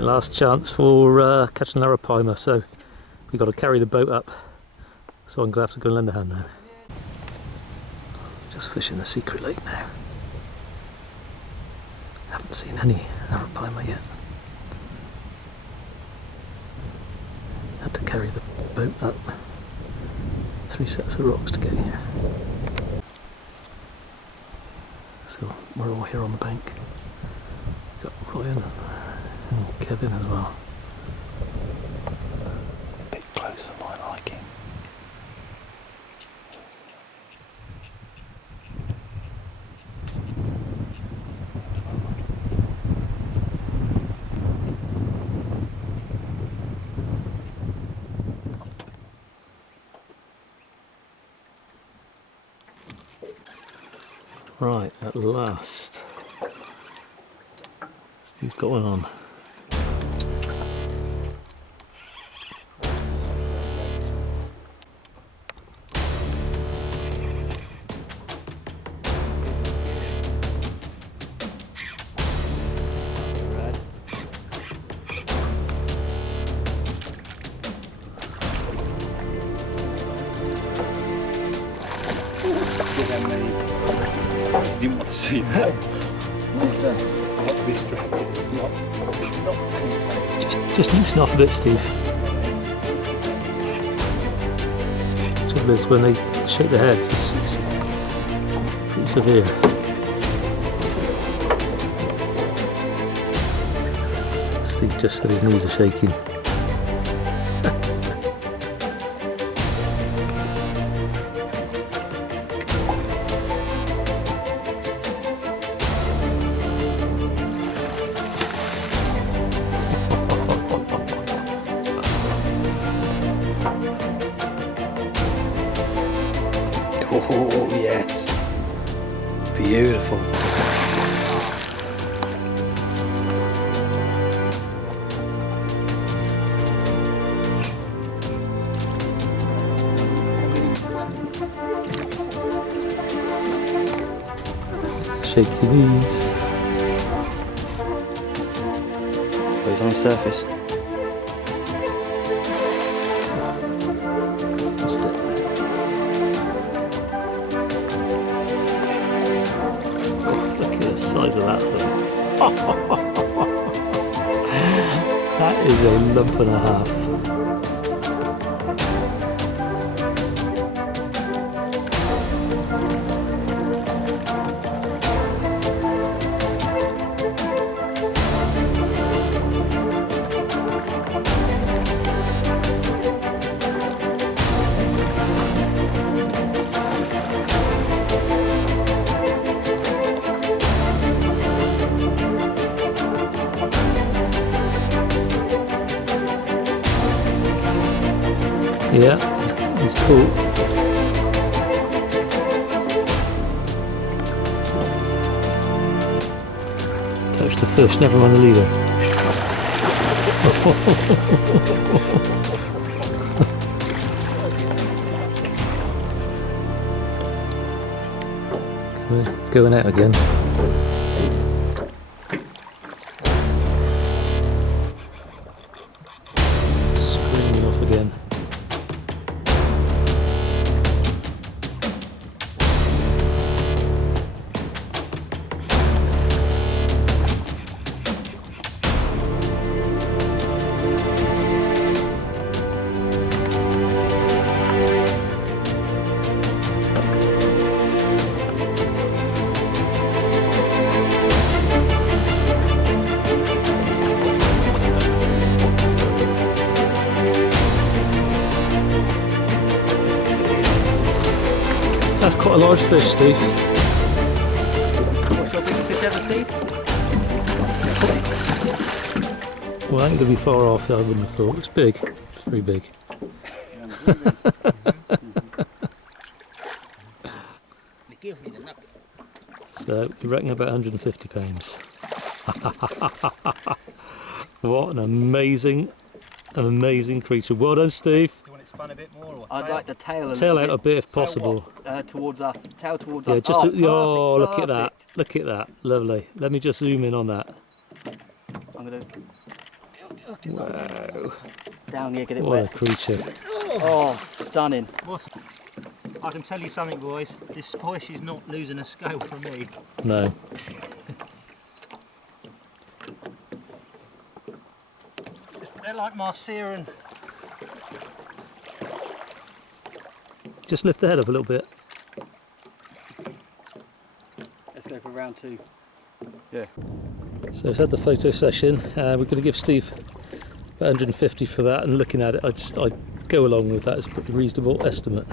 Last chance for catching another pimer, so we've got to carry the boat up, so I'm going to have to go and lend a hand now. Just fishing the secret lake now. Haven't seen any another pimer yet. Had to carry the boat up 3 sets of rocks to get here. So we're all here on the bank. Got Ryan and Kevin as well. A bit close for my liking. Right, at last. Steve's got one on. I didn't want to see that. Not distracted, it's not Just loosen off a bit, Steve. The trouble is when they shake their heads, it's pretty severe. Steve just said his knees are shaking. Oh yes, beautiful. Shake your knees. Goes on the surface. Size of that thing. That is a lump and a half. Yeah, it's cool. Touch the fish, never mind the leader. Going out again. Quite a large fish, Steve. What's your biggest fish ever, Steve? Well, I ain't gonna be far off. I wouldn't have thought. It's big. It's very big. So we reckon about 150 pounds. What an amazing creature. Well done, Steve. Do you want it spun a bit more? Or I'd like the tail a Tail little out a bit if Tail possible. towards us. Tail towards Yeah, us. just Perfect, look at that. perfect. Look at that. Lovely. Let me just zoom in on that. I'm gonna Wow. down here, get it What a wet. creature. Oh, stunning. I can tell you something, boys. This fish is not losing a scale from me. No. They're like Marcia and... Just lift the head up a little bit. Let's go for round 2. So we've had the photo session. We're going to give Steve about 150 for that, and looking at it, I'd go along with that as a pretty reasonable estimate.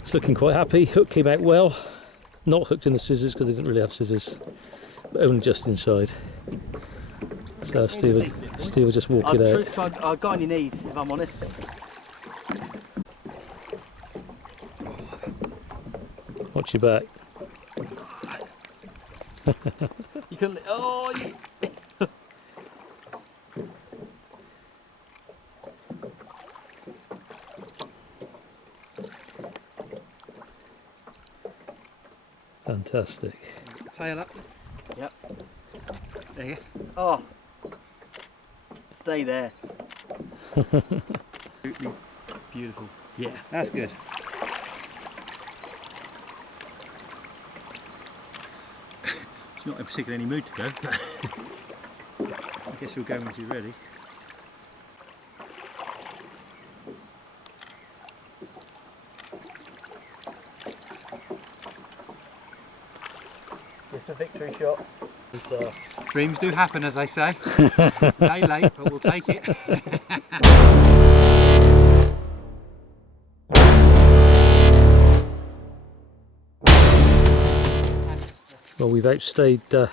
It's looking quite happy. Hook came out well. Not hooked in the scissors because they didn't really have scissors, but only just inside. So Steve will just walk it out. I'd go on your knees, if I'm honest. Watch your back. You can. Oh. Fantastic. Tail up. Yep. There you Oh. Stay there. Beautiful. Yeah, that's good. She's not in particularly any mood to go, but I guess she'll go when she's ready. It's a victory shot. Dreams do happen, as they say. Day late, but we'll take it. Well, we've outstayed our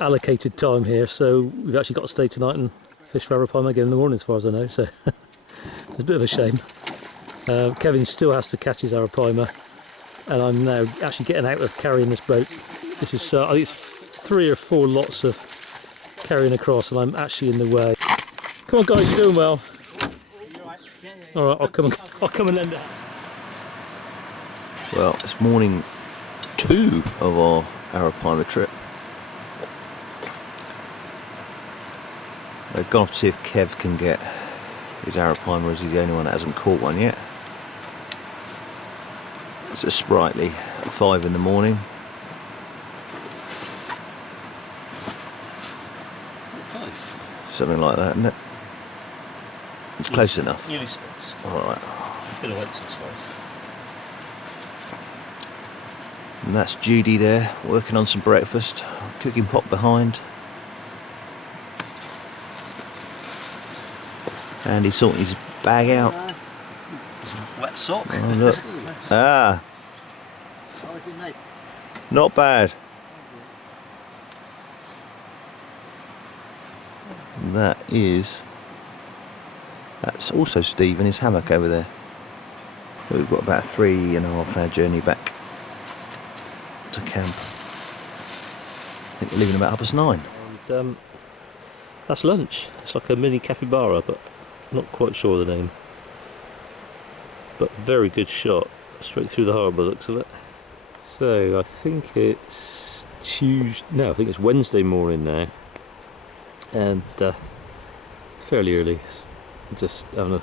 allocated time here, so we've actually got to stay tonight and fish for arapaima again in the morning, as far as I know. So it's a bit of a shame. Kevin still has to catch his arapaima, and I'm now actually getting out of carrying this boat. This is I think it's 3 or 4 lots of carrying across, and I'm actually in the way. Come on, guys, you're doing well. All right, I'll come and lend a hand. Well, it's morning 2 of our arapaima trip. I've gone off to see if Kev can get his arapaima, as he's the only one that hasn't caught one yet. It's a sprightly 5 in the morning. Something like that, isn't it? It's close enough. Nearly 6. Alright. Bit of wait since 5. And that's Judy there, working on some breakfast. Cooking pot behind. And he's sorting his bag out. Wet sock. Oh, look. Ah. Not bad. And that's also Steve and his hammock over there. So we've got about a 3.5 hour journey back to camp. I think we're leaving about 9:30. And that's lunch. It's like a mini capybara, but not quite sure of the name. But very good shot, straight through the harbour, looks of it. So I think it's I think it's Wednesday morning now, and fairly early. Just having a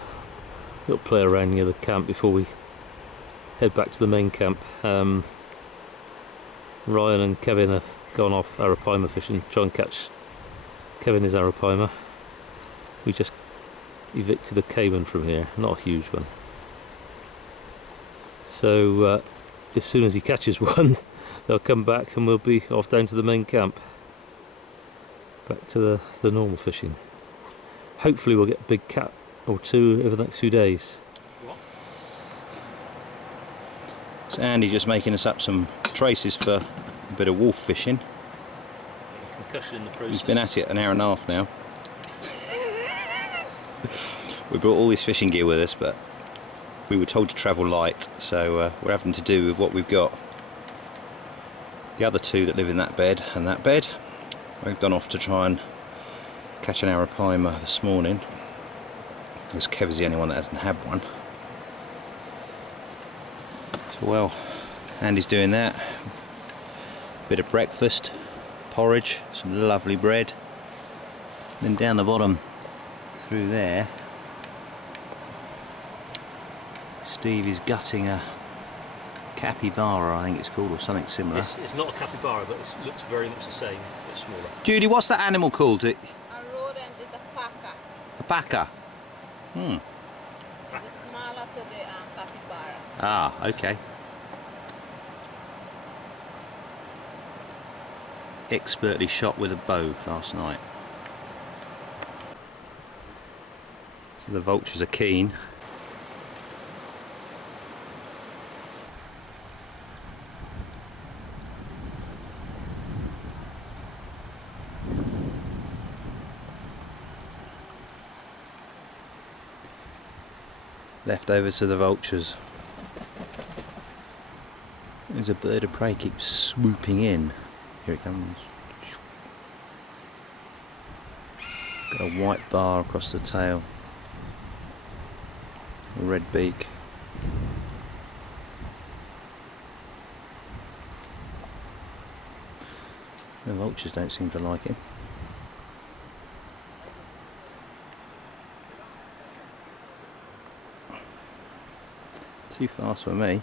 little play around near the camp before we head back to the main camp. Ryan and Kevin have gone off arapaima fishing, try and catch Kevin his arapaima. We just evicted a caiman from here, not a huge one. So as soon as he catches one, they'll come back and we'll be off down to the main camp, back to the normal fishing. Hopefully we'll get a big or two over the next few days. So Andy's just making us up some traces for a bit of wolf fishing. Concussion in the process. He's been at it an hour and a half now. We brought all this fishing gear with us, but we were told to travel light, so we're having to do with what we've got. The other two that live in that bed and that bed, we've gone off to try and catch an arapaima this morning, because Kev is the only one that hasn't had one. So well, Andy's doing that. Bit of breakfast, porridge, some lovely bread. Then down the bottom through there, Steve is gutting a capybara, I think it's called, or something similar. It's not a capybara, but it looks very much the same, but smaller. Judy, what's that animal called? A rodent is a paca. A paca. It's smaller to the capybara. Ah, okay. Expertly shot with a bow last night. So the vultures are keen. Left over to the vultures. There's a bird of prey keeps swooping in. Here it comes. Got a white bar across the tail. A red beak. The vultures don't seem to like him. Too fast for me.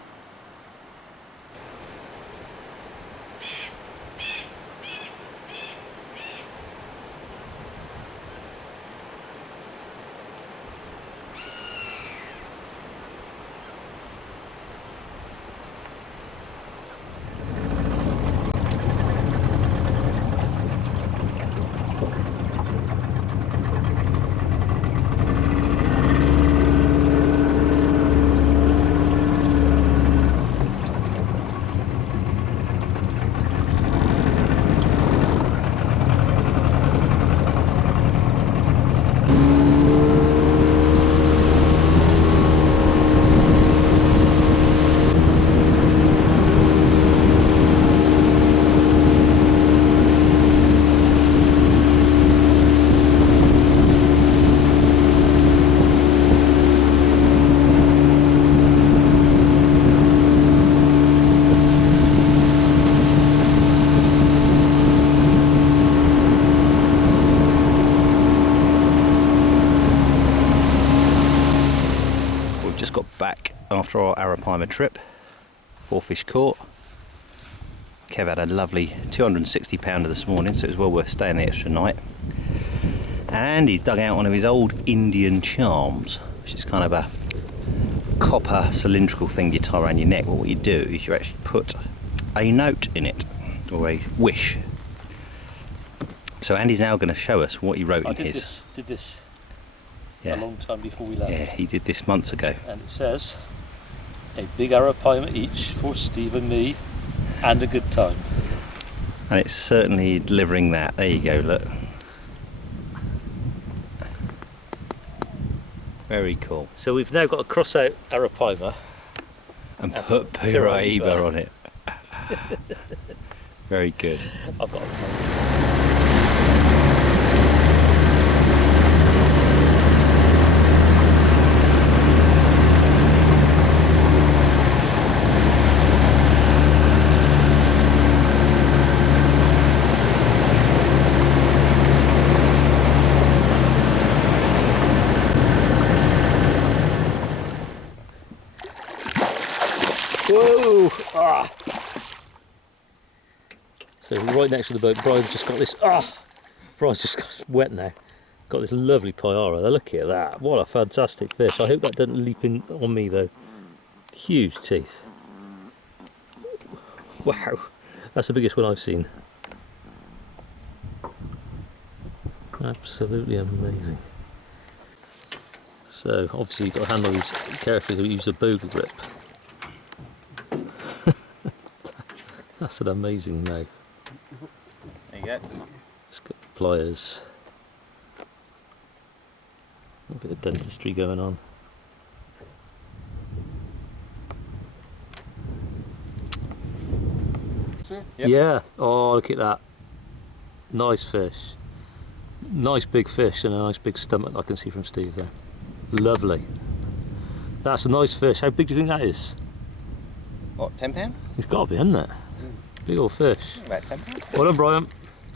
Just got back after our arapaima trip. 4 fish caught. Kev had a lovely 260 pounder this morning, so it was well worth staying the extra night. And he's dug out one of his old Indian charms, which is kind of a copper cylindrical thing you tie around your neck. But what you do is you actually put a note in it, or a wish. So Andy's now going to show us what he wrote in his. Did this Yeah. a long time before we left. Yeah, he did this months ago. And it says, a big arapaima each for Steve and me, and a good time. And it's certainly delivering that. There you go, look. Very cool. So we've now got to cross out arapaima. And put Piraiba on it. Very good. I've got Whoa! Ah! So right next to the boat, Brian's just got this. Brian's just got wet now. Got this lovely payara. Look at that! What a fantastic fish. I hope that doesn't leap in on me though. Huge teeth. Wow, that's the biggest one I've seen. Absolutely amazing. So obviously you've got to handle these carefully to use a boga grip. That's an amazing mouth. There you go. Let's get the pliers. A bit of dentistry going on. Yep. Yeah, oh look at that. Nice fish. Nice big fish and a nice big stomach I can see from Steve there. Lovely. That's a nice fish. How big do you think that is? What, £10? It's got to be, hasn't it? Big old fish. About £10. Well done, Brian.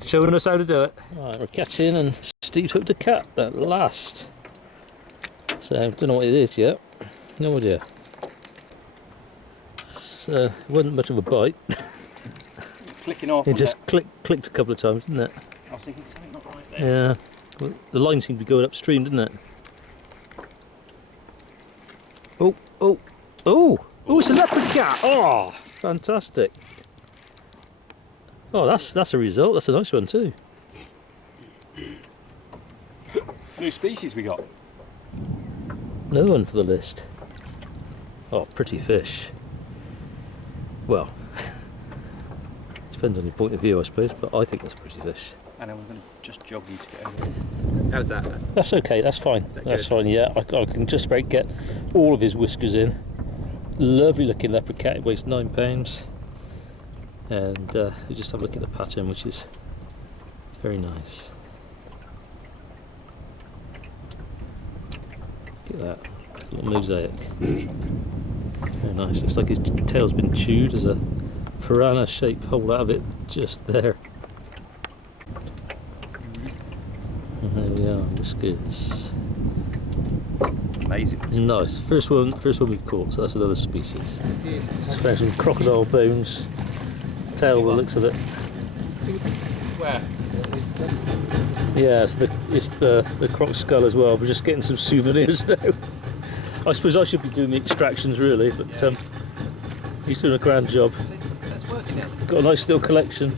Showing us how to do it. Right, we're catching and Steve's hooked a cat at last. So I don't know what it is yet. No idea. It wasn't much of a bite. Clicking off. It just clicked a couple of times, didn't it? I was thinking something not right there. Yeah. Well, the line seemed to be going upstream, didn't it? Oh, oh, oh! Oh, it's a leopard cat! Oh, fantastic! Oh, that's a result. That's a nice one too. New species we got. Another one for the list. Oh, pretty fish. Well, depends on your point of view, I suppose, but I think that's a pretty fish. And then we're going to just jog you to get over. How's that? That's okay, that's fine. That's good? fine, yeah. I can just about get all of his whiskers in. Lovely looking leopard cat, it weighs £9. And you just have a look at the pattern, which is very nice. Look at that, little mosaic. Very nice, looks like his tail's been chewed. There's a piranha shaped hole out of it just there. And there we are, whiskers. Amazing. Nice, first one we've caught, so that's another species. Just found some crocodile bones. Tail by the looks of it. Where? Yeah, it's the croc skull as well. We're just getting some souvenirs now. I suppose I should be doing the extractions really, but he's doing a grand job. That's working now. Got a nice little collection.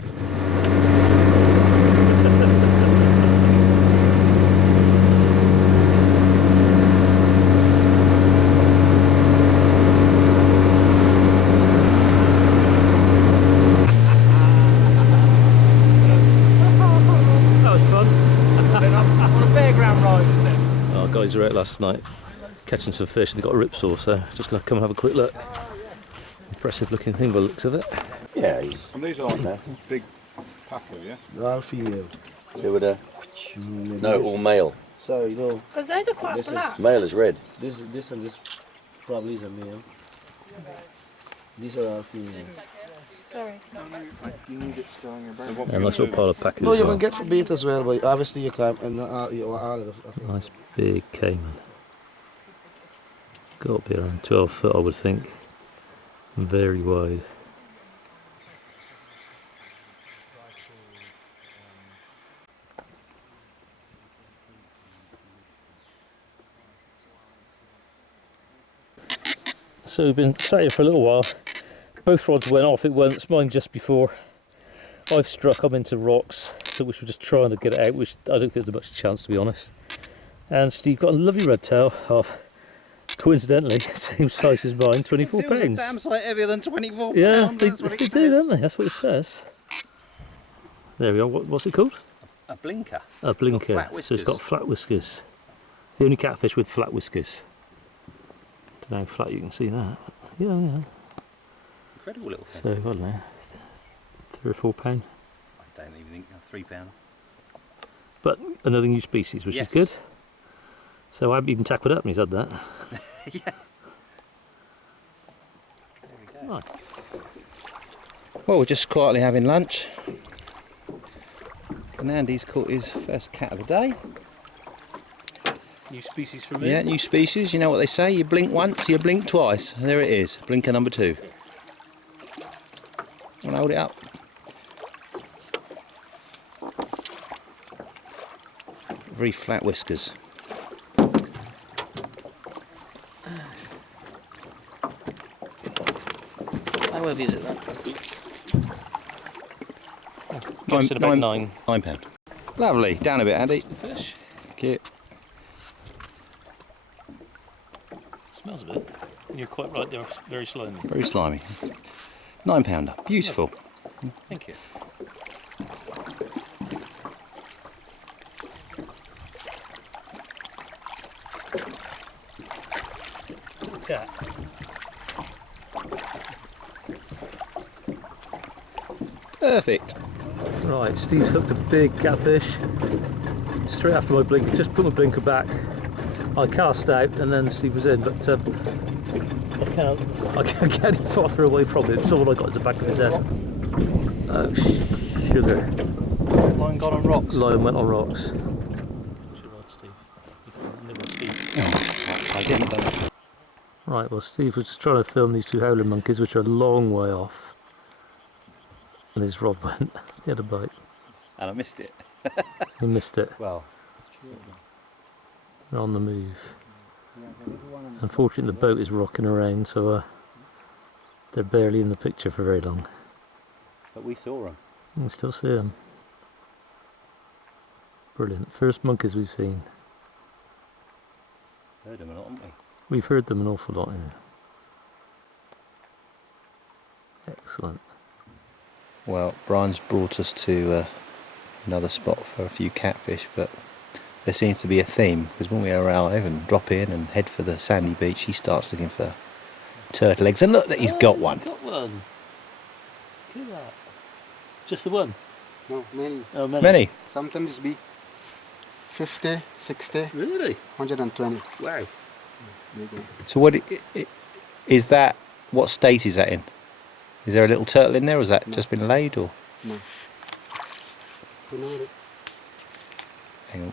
Guys were out last night catching some fish and they got a ripsaw, so just going to come and have a quick look. Impressive looking thing by the looks of it. Yeah, and these aren't big packer, yeah? They're all female. They would no, all male. So, you know, Because those are quite This is- black. Male is red. this and this probably is a male. These are all female. Sorry. And a nice little pile of packers. No, as you well. can get for bait as well, but obviously you can't. And all of the Nice big caiman. Got to be around 12 foot, I would think. Very wide. So we've been sat here for a little while. Both rods went off at once, mine just before. I've struck, I'm into rocks, so which we're just trying to get it out, which I don't think there's much chance, to be honest. And Steve got a lovely red tail of, coincidentally, same size as mine, 24 Feels a pounds. damn sight heavier than 24 Yeah, pounds. they That's what it do, says. don't they? That's what it says. There we are. What's it called? A blinker. A blinker. flat So it's whiskers. got flat whiskers. The only catfish with flat whiskers. Don't know how flat you can see that. Yeah, yeah. Incredible little thing. So, I don't know, £3 or £4. I don't even think £3. But another new species, which Yes. is good. So I haven't even tackled up and he's had that. Yeah. There we go. Right. Well, we're just quietly having lunch. And Andy's caught his first cat of the day. New species for me. Yeah, new species. You know what they say? You blink once, you blink twice. And there it is. Blinker number 2. Want to hold it up? Very flat whiskers. How heavy is it then? Guessing about nine. £9. Lovely. Down a bit, Andy. Fish. Cute. smells a bit. You're quite right, they're very slimy. Very slimy. £9. Beautiful. Thank you. Cat. Perfect. Right, Steve's hooked a big catfish straight after my blinker. Just put my blinker back. I cast out and then Steve was in, but I can't get any farther away from him. So all I got is the back of his head. Oh, sugar. Line gone on rocks. Lion went on rocks. Oh, I didn't done it. Right, well Steve was just trying to film these two howler monkeys, which are a long way off. And his rod went, he had a bite. And I missed it. He missed it. Well, They're on the move. Unfortunately the boat is rocking around, so they're barely in the picture for very long. but we saw them. You can still see them. Brilliant. First monkeys we've seen. Heard them a lot, haven't we? We've heard them an awful lot here. Excellent. Well, Brian's brought us to another spot for a few catfish, but there seems to be a theme, because when we arrive and drop in and head for the sandy beach, he starts looking for turtle eggs, and look that he's got one. Got one. Look at that. Just the one? No, many. Oh, Many? Sometimes be 50, 60, Really? 120. Wow. Big. So what is that? What state is that in? Is there a little turtle in there, or has that No. just been laid, or? No. You know it. Hang on.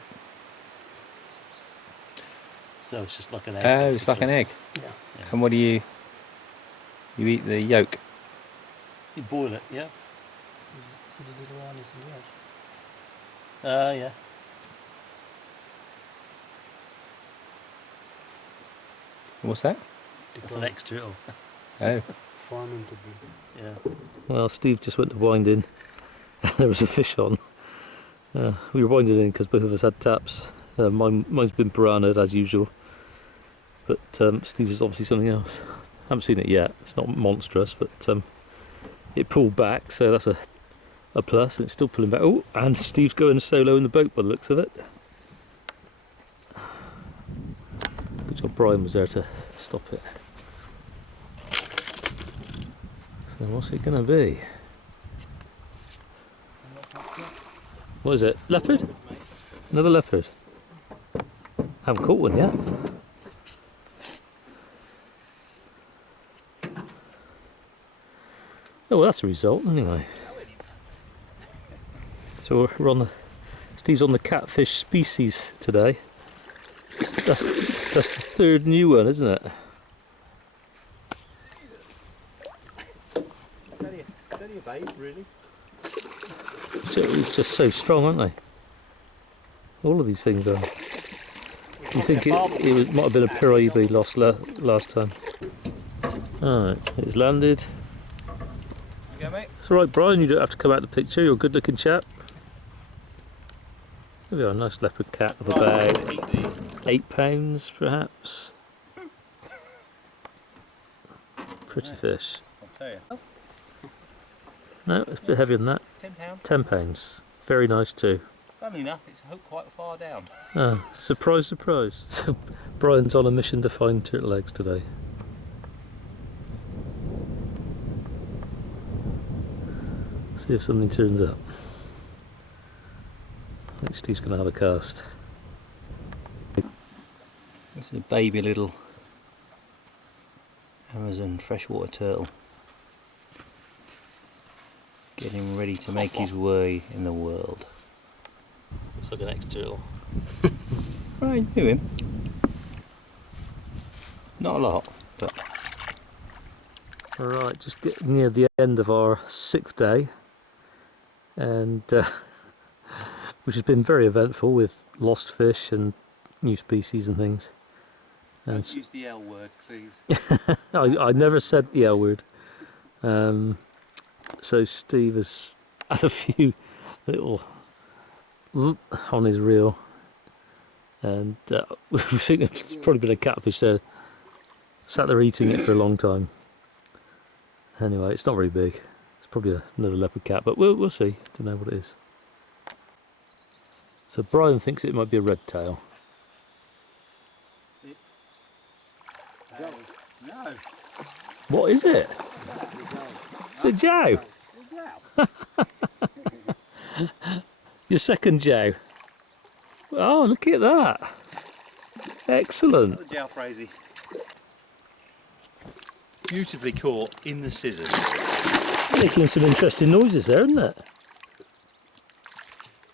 So it's just like an egg. Oh, it's like an egg. Yeah. And what do you eat the yolk? You boil it, yeah? See the little one is in the edge. Yeah. What's that? That's an ex turtle. Oh. Farming to be. Yeah. Well, Steve just went to wind in. There was a fish on. We were winding in because both of us had taps. Mine's been piranha'd as usual. But Steve's is obviously something else. I haven't seen it yet. It's not monstrous, but it pulled back, so that's a plus. And it's still pulling back. Oh, and Steve's going solo in the boat by the looks of it. Good job Brian was there to stop it. So what's it going to be? What is it? Leopard? Another leopard? Haven't caught one yet. Oh, well, that's a result anyway. So we're on the Steve's on the catfish species today. That's the third new one, isn't it? It's only a bait, really. It's just so strong, aren't they? All of these things are. You think it might have been a Piraiba he lost last time. Alright, it's landed. You go, mate. It's alright, Brian, you don't have to come out of the picture, you're a good looking chap. There we are, a nice leopard cat of about £8 perhaps. Pretty fish. I'll tell you. No, it's a bit heavier than that. £10. £10. Very nice too. Funnily enough, it's hooked quite far down. Surprise, surprise. So Brian's on a mission to find turtle eggs today. See if something turns up. I think Steve's going to have a cast. This is a baby little Amazon freshwater turtle. Getting ready to make his way in the world. Looks like an ex-turtle. I knew him. Not a lot, but Right, just getting near the end of our 6th day, and which has been very eventful with lost fish and new species and things. And Don't use the L word, please. I never said the L word. So Steve has had a few little on his reel, and we think there's probably been a catfish there Sat there eating it for a long time. Anyway, it's not very big. It's probably another leopard cat, but we'll see. Don't know what it is. So Brian thinks it might be a red tail. No. What is it? It's a jow. Your second jow. Oh, look at that. Excellent. Another jalfrezi. Beautifully caught in the scissors. Making some interesting noises there, isn't it?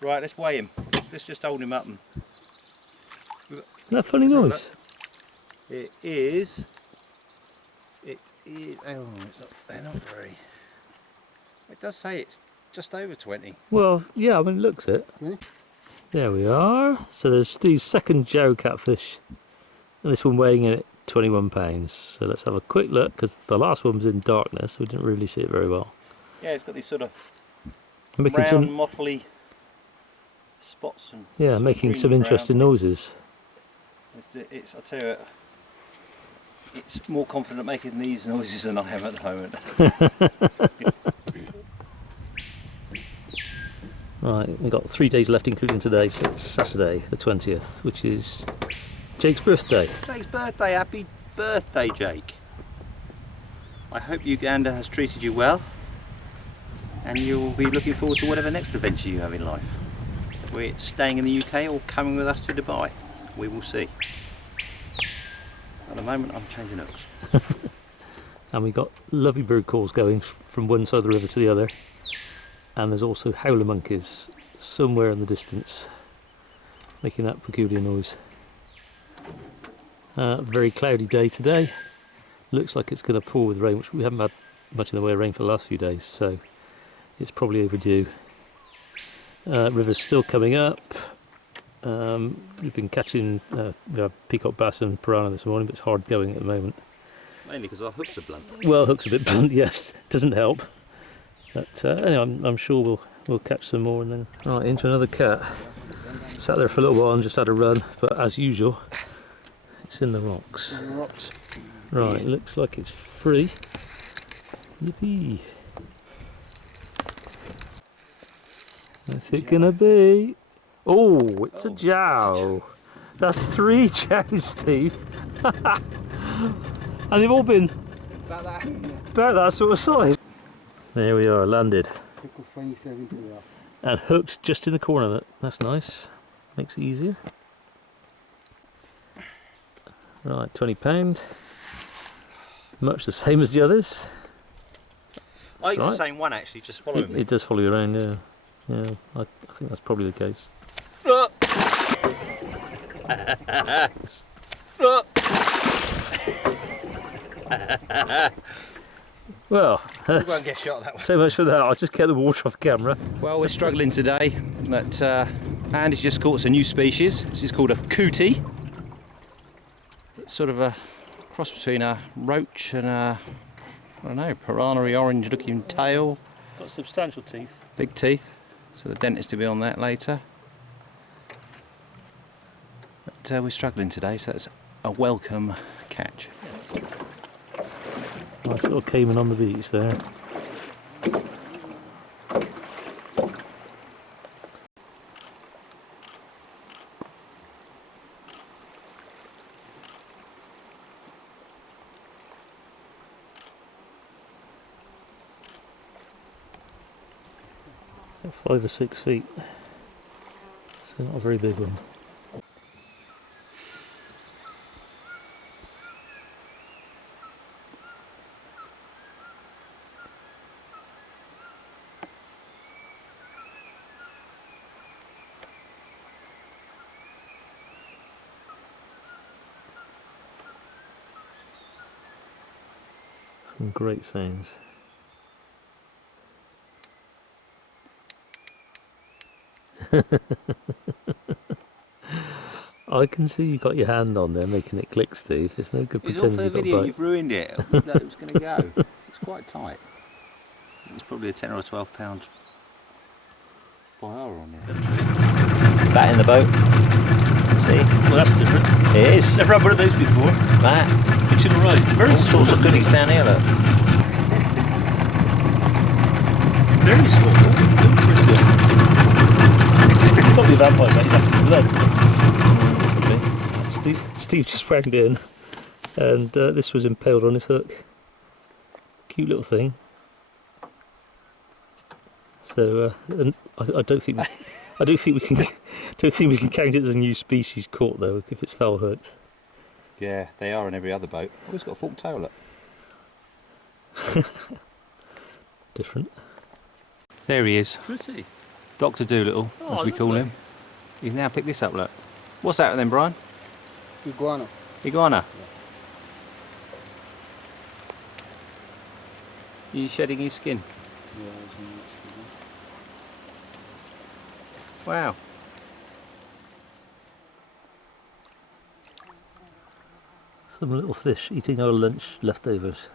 Right, let's weigh him. Let's just hold him up. And Isn't that a funny noise? it is. Oh, they're not very. It does say it's just over 20. Well, yeah, I mean, it looks it. There we are. So there's Steve's second jow catfish, and this one weighing in at 21 pounds. So let's have a quick look, because the last one was in darkness, so we didn't really see it very well. Yeah, it's got these sort of Making round, some, mottly spots and yeah, sort of making green some and interesting brown. noises. I tell you, it's more confident making these noises than I am at the moment. Right, we've got 3 days left, including today, so it's Saturday the 20th, which is Jake's birthday. Jake's birthday, happy birthday, Jake. I hope Uganda has treated you well, and you'll be looking forward to whatever next adventure you have in life. We're staying in the UK or coming with us to Dubai. We will see. At the moment, I'm changing hooks. And we got lovely bird calls going from one side of the river to the other. And there's also howler monkeys somewhere in the distance making that peculiar noise. Very cloudy day today. Looks like it's going to pour with rain, which we haven't had much in the way of rain for the last few days, so it's probably overdue. River's still coming up. We've been catching peacock bass and piranha this morning, but it's hard going at the moment. Mainly because our hooks are blunt. Well, hook's a bit blunt, yes, doesn't help. But anyway, I'm sure we'll catch some more and then. Right, into another cat. Sat there for a little while and just had a run, but as usual, it's in the rocks. Right, looks like it's free. Yippee! What's it gonna be? Oh, it's a jow. That's 3 jows, Steve. And they've all been about that sort of size. There we are, landed. And hooked just in the corner. That's nice. Makes it easier. Right, £20. Much the same as the others. I think it's Right. the same one actually, just following me. It does follow you around, yeah. Yeah, I think that's probably the case. Well, We won't get shot that way. so much for that. I'll just get the water off camera. Well, we're struggling today, but Andy's just caught us a new species. This is called a cootie. It's sort of a cross between a roach and a, I don't know, piranha-y orange looking tail. Got substantial teeth. Big teeth, so the dentist will be on that later. But we're struggling today, so that's a welcome catch. Nice little caiman on the beach there. About 5 or 6 feet. So not a very big one. Some great sounds. I can see you got your hand on there making it click, Steve. It's no good It's all pretending for the you've got a video, bite. you've ruined it. I didn't know it was going to go. It's quite tight. It's probably a 10 or a 12 pound by hour on it. Bat in the boat. See? Well, that's different. It is. Never had one of those before. That. Pitching all right. Very All small. sorts of goodies down here, look. Very small. Pretty good. Probably a vampire, mate. He's after blood. Steve just wound in, and this was impaled on his hook. Cute little thing. So, and I don't think we can count it as a new species caught though if it's foul hooked. Yeah, they are in every other boat. Oh, he's got a forked tail, look. Different. There he is. Pretty. Dr. Doolittle, Oh, as we call lovely. him. He's now picked this up, look. What's that then, Brian? Iguana. Iguana. You shedding his skin? Yeah, Wow. Some little fish eating our lunch leftovers.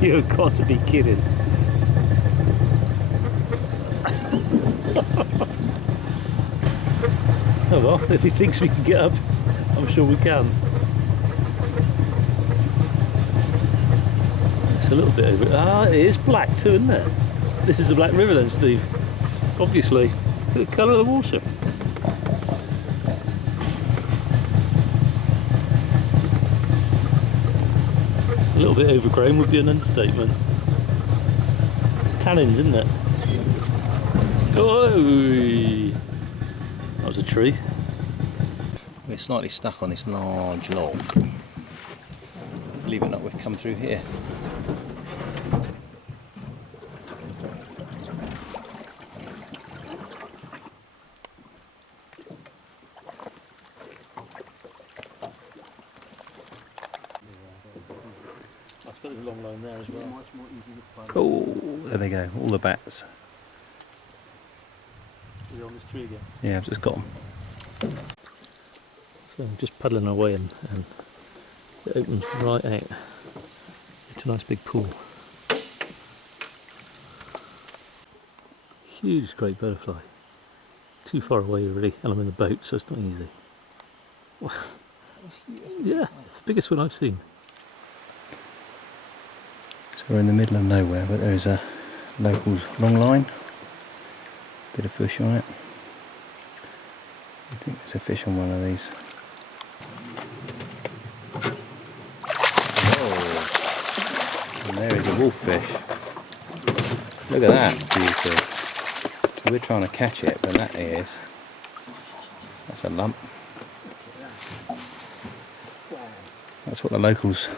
You've got to be kidding. Oh well, if he thinks we can get up, I'm sure we can. It's a little bit over it. Ah, it is black too, isn't it? This is the Black River then, Steve. Obviously. Look at the colour of the water. A little bit overgrown would be an understatement. Tannins, isn't it? Oh, that was a tree. We're slightly stuck on this large log. Believe it or not, we've come through here. I suppose there's a long line there as well. Much more easy to find. Oh, there they go, all the bats. We're on this tree again. Yeah, I've just got them. So I'm just paddling away and it opens right out. It's a nice big pool. Huge great butterfly. Too far away really, and I'm in the boat so it's not easy. Yeah, biggest one I've seen. So we're in the middle of nowhere, but there's a local long line. Bit of fish on it. I think there's a fish on one of these. Oh, and there is a wolffish. Look at that beauty. So we're trying to catch it, but that is, that's a lump. That's what the locals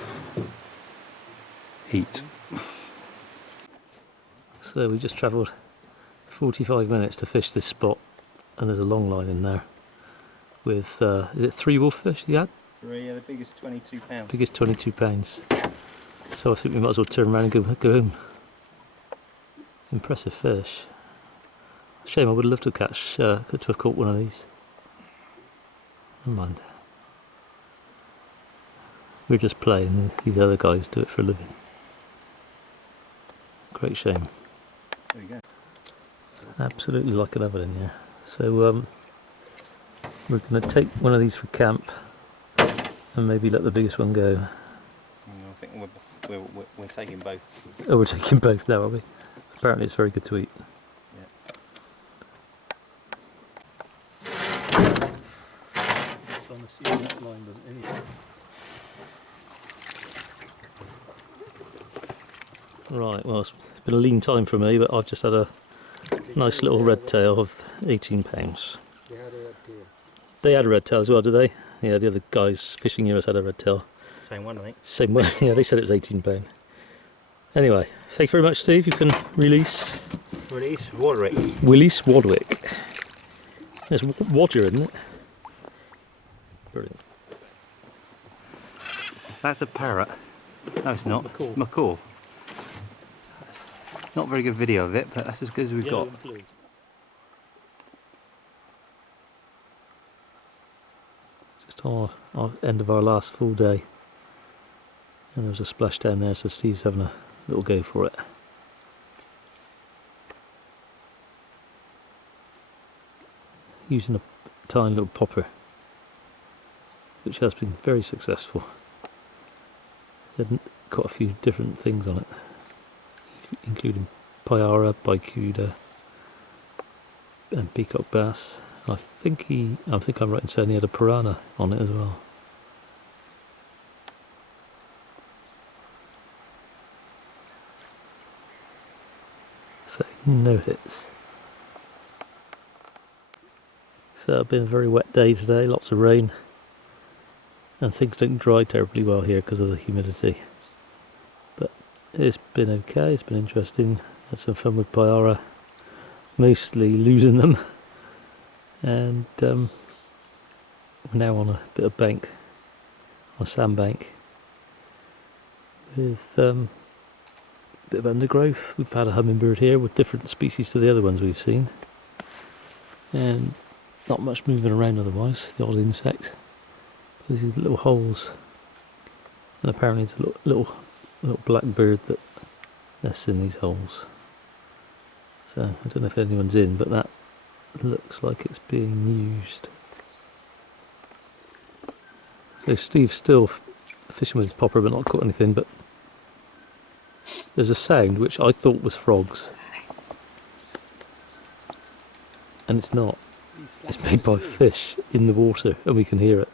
eat. So we just travelled 45 minutes to fish this spot, and there's a long line in there with, is it 3 wolffish you had? 3, yeah, the biggest 22 pounds. Biggest 22 pounds. So I think we might as well turn around and go home. Impressive fish. Shame, I would love to catch, to have caught one of these. Never mind. We're just playing, these other guys do it for a living. Great shame. There you go. Absolutely like another in here. So we're going to take one of these for camp and maybe let the biggest one go. I think we're taking both. Oh, we're taking both now, are we? Apparently it's very good to eat. Right, well it's been a lean time for me, but I've just had a nice little red tail of 18 pounds. They had a red tail. They had a red tail as well, did they? Yeah, the other guys fishing near us had a red tail. Same one, I think. Same way, yeah, they said it was 18 pound. Anyway, thank you very much, Steve. You can release Wadwick. Willis Wadwick. There's Wadger, isn't it? Brilliant. That's a parrot. No, it's not. Macaw. Macaw. Not a very good video of it, but that's as good as we've got. And blue. our end of our last full day. And there was a splash down there, so Steve's having a little go for it. Using a tiny little popper, which has been very successful. Had got a few different things on it, including Pyara, Bicuda, and peacock bass. I think I'm right in saying he had a piranha on it as well. So no hits. So it's been a very wet day today, lots of rain, and things don't dry terribly well here because of the humidity. But it's been okay, it's been interesting. Had some fun with Pyara, mostly losing them, and we're now on a bit of bank, on a sandbank, with a bit of undergrowth. We've had a hummingbird here with different species to the other ones we've seen, and not much moving around otherwise, the odd insect. There's these little holes, and apparently it's a little black bird that nests in these holes. So I don't know if anyone's in, but that looks like it's being used. So Steve's still fishing with his popper but not caught anything, but there's a sound which I thought was frogs, and it's not. It's made by fish in the water, and we can hear it.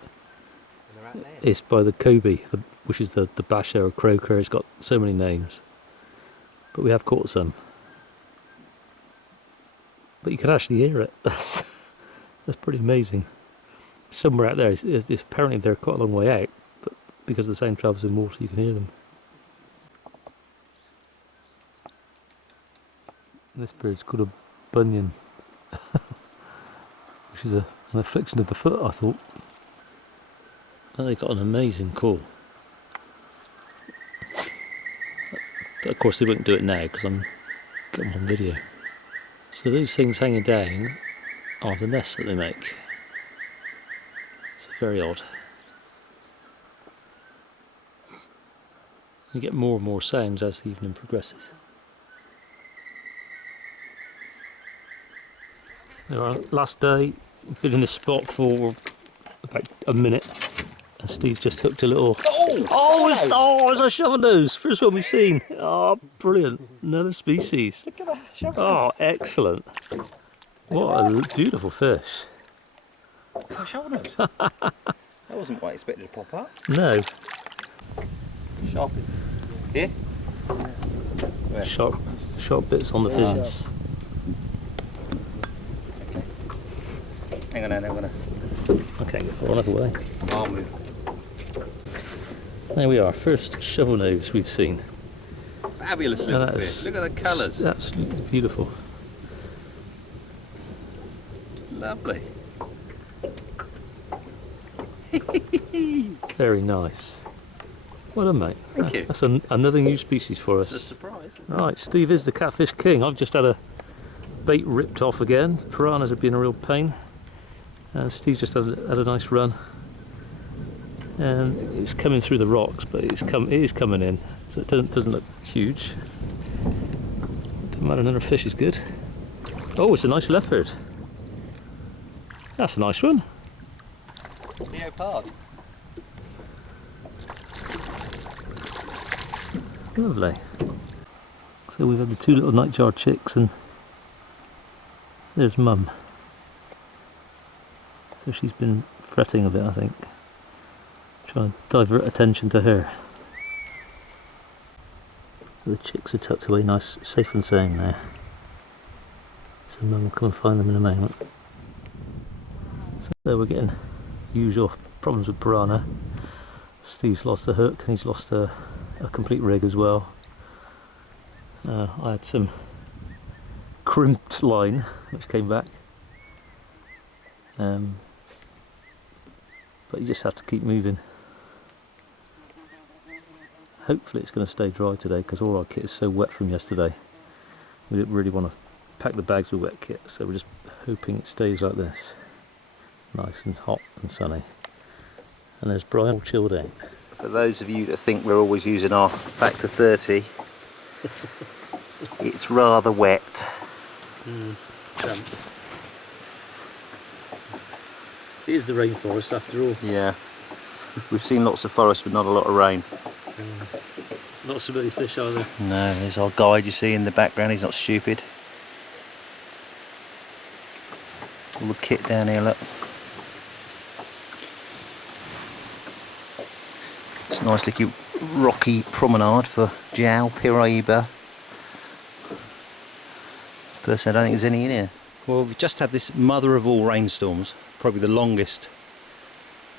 It's by the cobie, which is the basher or croaker. It's got so many names, but we have caught some. But you can actually hear it. That's pretty amazing. Somewhere out there, it's apparently they're quite a long way out, but because the sound travels in water, you can hear them. This bird's called a bunyan, which is an affliction of the foot, I thought. And they got an amazing call. But of course they wouldn't do it now because I'm getting on video. So those things hanging down are the nests that they make. It's very odd. You get more and more sounds as the evening progresses. Our last day, we've been in this spot for about a minute, and Steve just hooked a little. It's a shovel nose! First one we've seen. Oh, brilliant! Another species. Look at that shovel. Oh, excellent! What a beautiful fish. Oh, shovel nose. That wasn't quite expected to pop up. No, Sharp. Here? Where? sharp bits on the fins. Hang on, I'm gonna. Okay, go another way. I'll move. There we are, first shovel nose we've seen. Fabulous little that fish. is Look at the colours. Absolutely beautiful. Lovely. Very nice. Well done, mate. Thank you. That's another new species for us. It's a surprise. Right, Steve is the catfish king. I've just had a bait ripped off again. Piranhas have been a real pain. And Steve's just had a nice run. And it's coming through the rocks, but it is coming in. So it doesn't look huge. Doesn't matter, another fish is good. Oh, it's a nice leopard. That's a nice one. Leopard. Lovely. So we've had the two little nightjar chicks, and there's Mum. So she's been fretting a bit, I think. Trying to divert attention to her. The chicks are tucked away nice, safe and sound there. So Mum will come and find them in a moment. So there we're getting usual problems with piranha. Steve's lost a hook and he's lost a complete rig as well. I had some crimped line which came back. But you just have to keep moving. Hopefully it's going to stay dry today because all our kit is so wet from yesterday. We didn't really want to pack the bags with wet kit, so we're just hoping it stays like this. Nice and hot and sunny. And there's Brian all chilled out. For those of you that think we're always using our factor 30, it's rather wet. Damp. It is the rainforest after all. Yeah, we've seen lots of forest but not a lot of rain. Not so many fish either. No, there's our guide you see in the background, he's not stupid. All the kit down here, look. It's a nice little rocky promenade for Jow, Piraiba. Personally, I don't think there's any in here. Well, we've just had this mother of all rainstorms, probably the longest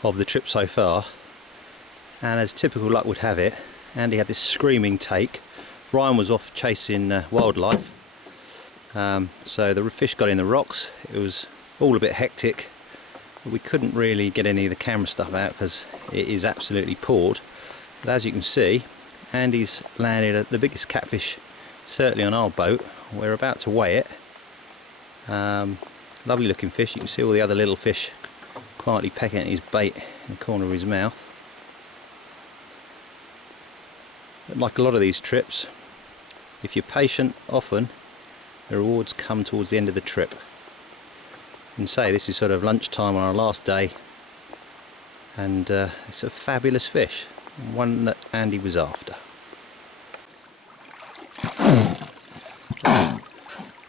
of the trip so far. And as typical luck would have it, Andy had this screaming take. Brian was off chasing wildlife. So the fish got in the rocks. It was all a bit hectic. But we couldn't really get any of the camera stuff out because it is absolutely poured. But as you can see, Andy's landed the biggest catfish certainly on our boat. We're about to weigh it. Lovely looking fish. You can see all the other little fish quietly pecking at his bait in the corner of his mouth. But like a lot of these trips, if you're patient, often the rewards come towards the end of the trip. And say this is sort of lunchtime on our last day, and it's a fabulous fish, one that Andy was after.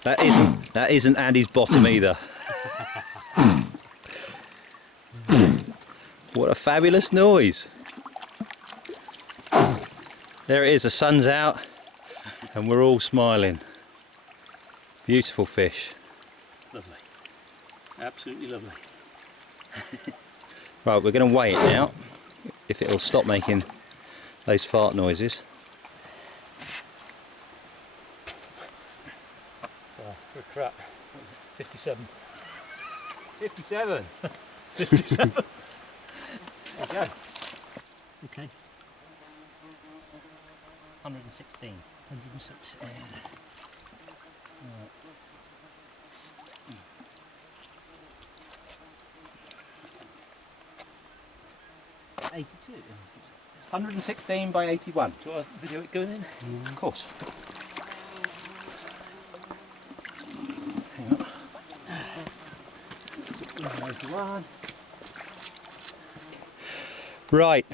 That isn't Andy's bottom either. What a fabulous noise! There it is, the sun's out and we're all smiling. Beautiful fish. Lovely. Absolutely lovely. Right, we're going to weigh it now, if it'll stop making those fart noises. Oh, we're crap. 57. 57. 57. There you go. Okay. 116. 106. 82. 116 by 81. Do I video it going in? Of course. Hang on. 81. Right.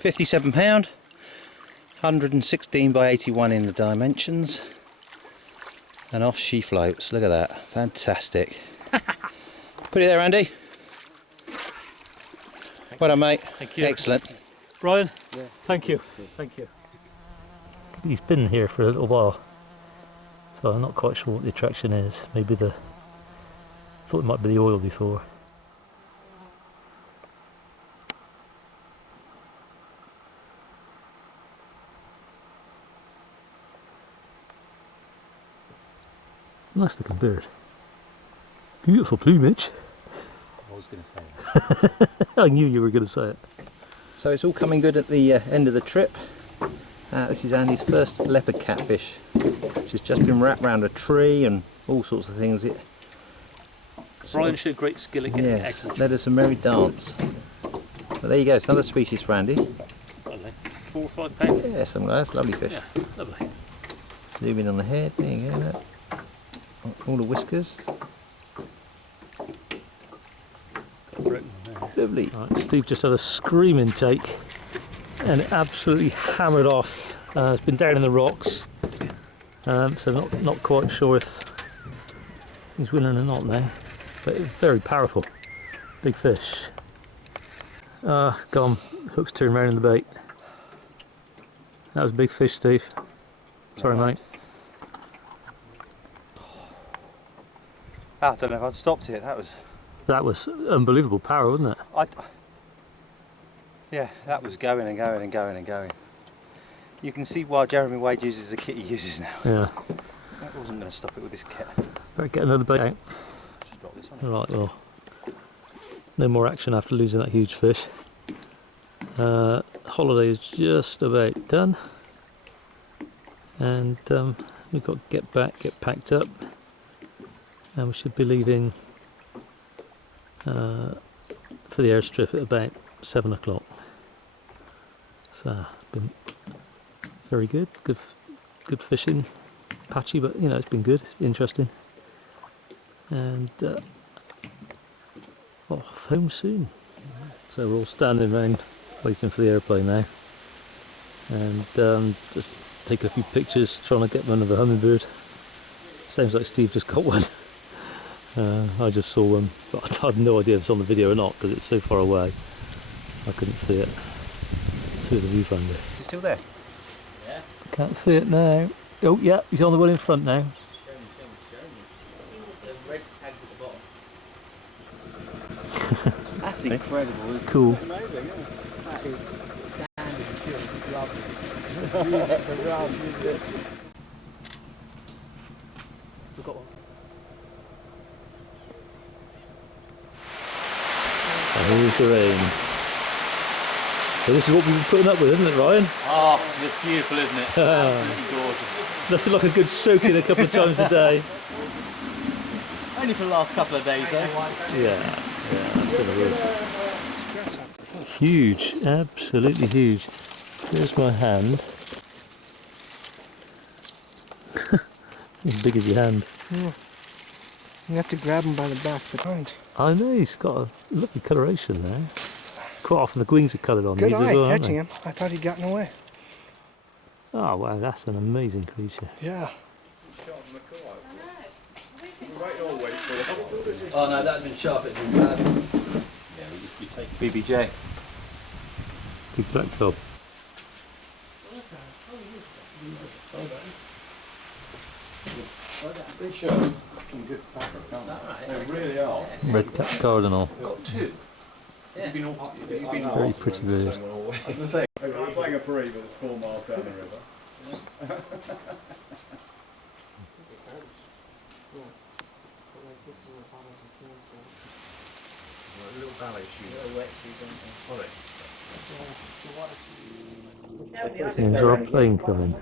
£57, 116 by 81 in the dimensions, and off she floats. Look at that, fantastic. Put it there, Andy. Well done, mate. Thank you. Excellent. Brian, thank you. Thank you. He's been here for a little while, so I'm not quite sure what the attraction is. Maybe thought it might be the oil before. Nice looking bird. Beautiful plumage. I was going to say that. I knew you were going to say it. So it's all coming good at the end of the trip. This is Andy's first leopard catfish, which has just been wrapped around a tree and all sorts of things. Brian showed great skill at getting it Yes, excellent. led us a merry dance. But there you go, it's another species for Andy. I don't know, 4 or 5 pounds. Yeah, something like that. That's lovely fish. Yeah, lovely. Zoom in on the head, there you go. Look. All the whiskers. Lovely. Right, Steve just had a screaming take and it absolutely hammered off. It's been down in the rocks, so not quite sure if he's winning or not now, but it's very powerful. Big fish. Gone. Hook's turned around in the bait. That was a big fish, Steve. Sorry, mate. I don't know if I'd stopped it. That was unbelievable power, wasn't it? Yeah, that was going and going and going and going. You can see why Jeremy Wade uses the kit he uses now. Yeah. That wasn't going to stop it with this kit. Better get another bait out. Just drop this on. Right, well, no more action after losing that huge fish. Holiday is just about done, and we've got to get back, get packed up, and we should be leaving for the airstrip at about 7 o'clock. So been very good, good fishing, patchy, but you know it's been good, interesting. And off home soon. So we're all standing around waiting for the airplane now, and just taking a few pictures, trying to get one of the hummingbird. Sounds like Steve just got one. I just saw one, but I had no idea if it's on the video or not because it's so far away. I couldn't see it through the viewfinder. Is it still there? Can't see it now. Oh yeah, he's on the one in front now. That's incredible, isn't it? Cool. That is standing still. Lovely. We've got one. And here's the rain. So this is what we've been putting up with, isn't it, Ryan? Oh, it's beautiful, isn't it? Absolutely gorgeous. Nothing like a good soaking a couple of times a day. Only for the last couple of days, though. Yeah, that's gonna be huge, absolutely huge. Here's my hand. As big as your hand. You have to grab him by the back behind. I know, he's got a lovely coloration there. Quite often the wings are coloured on Good these eye as well, aren't catching they? him. I thought he'd gotten away. Oh wow, that's an amazing creature. Yeah. Oh no, that'd been sharp, it'd been bad. BBJ. Big black top. These shirts are fucking good fabric, aren't they? They really are. Red cap cardinal. Got two. You've been all, you've been Very pretty bird. I was going to say, I'm playing a parade, but it's 4 miles down the river. Little ballet shoes. There's our plane coming.